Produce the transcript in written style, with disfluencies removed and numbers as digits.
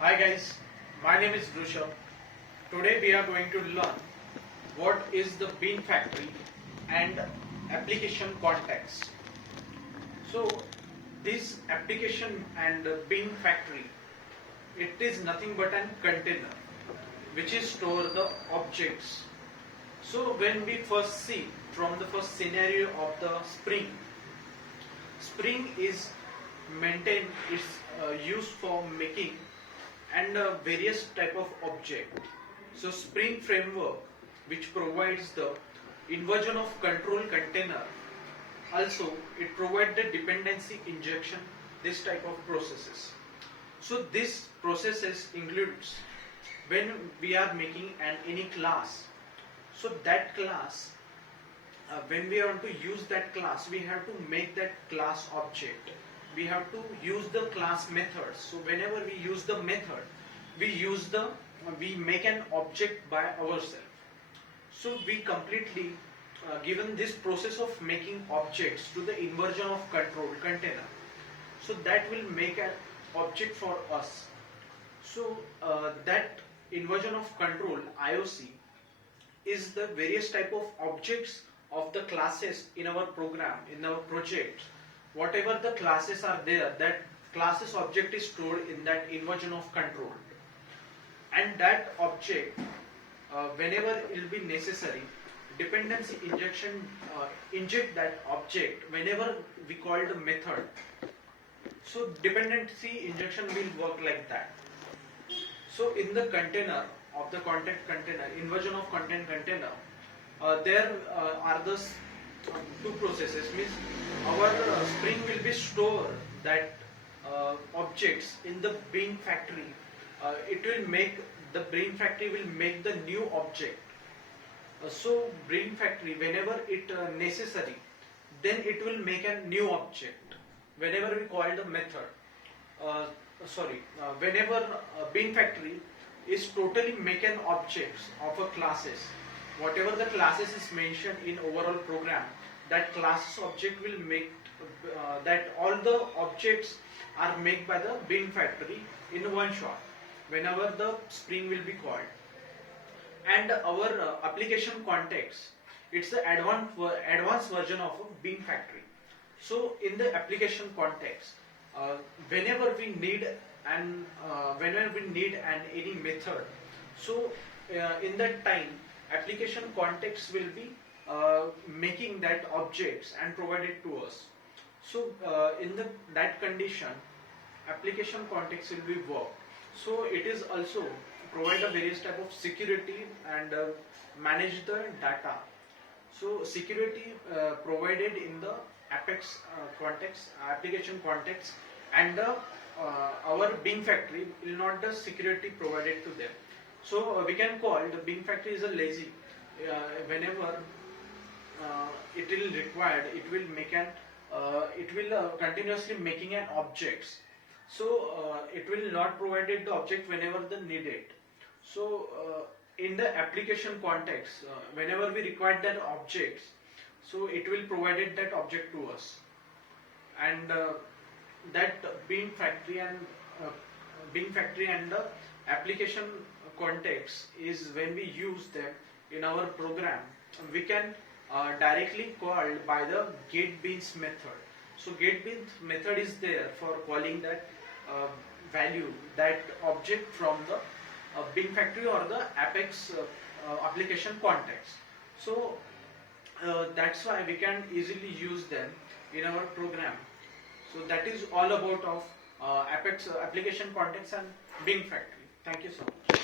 Hi guys, my name is Rushabh. Today we are going to learn what is the bean factory and application context. So this application and bean factory, it is nothing but an container which is store the objects. So when we first see from the first scenario of the spring is maintained, it's used for making and various type of object. So Spring framework, which provides the inversion of control container, also it provides the dependency injection, this type of processes. So this processes includes when we are making any class. So that class, when we want to use that class, we have to make that class object. We have to use the class method. So whenever we use the method, we make an object by ourselves. So we completely given this process of making objects to the inversion of control container. So that will make an object for us. So that inversion of control IOC is the various type of objects of the classes in our program, in our project. Whatever the classes are there, that classes object is stored in that inversion of control. And that object, whenever it will be necessary, dependency injection inject that object whenever we call the method. So dependency injection will work like that. So in the container of the content container, inversion of content container, there are the two processes. Means our Spring will be store that objects in the bean factory. It will make the bean factory will make the new object. So bean factory, whenever it necessary, then it will make a new object. Whenever we call the method, whenever bean factory is totally make an objects of a classes. Whatever the classes is mentioned in overall program, that classes object will make that all the objects are made by the bean factory in one shot whenever the Spring will be called. And our application context, it's the advanced version of a bean factory. So in the application context, whenever we need an any method, so in that time application context will be making that objects and provide it to us. So in that condition, application context will be work. So it is also provide a various type of security and manage the data. So security provided in the Apex context, application context, and our bean factory will not the security provided to them. So we can call the bean factory is a lazy. Whenever it will required, it will continuously making an objects. So it will not provided the object whenever the needed. So in the application context, whenever we require that objects, so it will provided that object to us. And that bean factory and the application context is when we use them in our program, we can directly call by the getBeans method. So getBeans method is there for calling that value, that object from the bean factory or the Apex application context. So that's why we can easily use them in our program. So that is all about of Apex application context and bean factory. Thank you so much.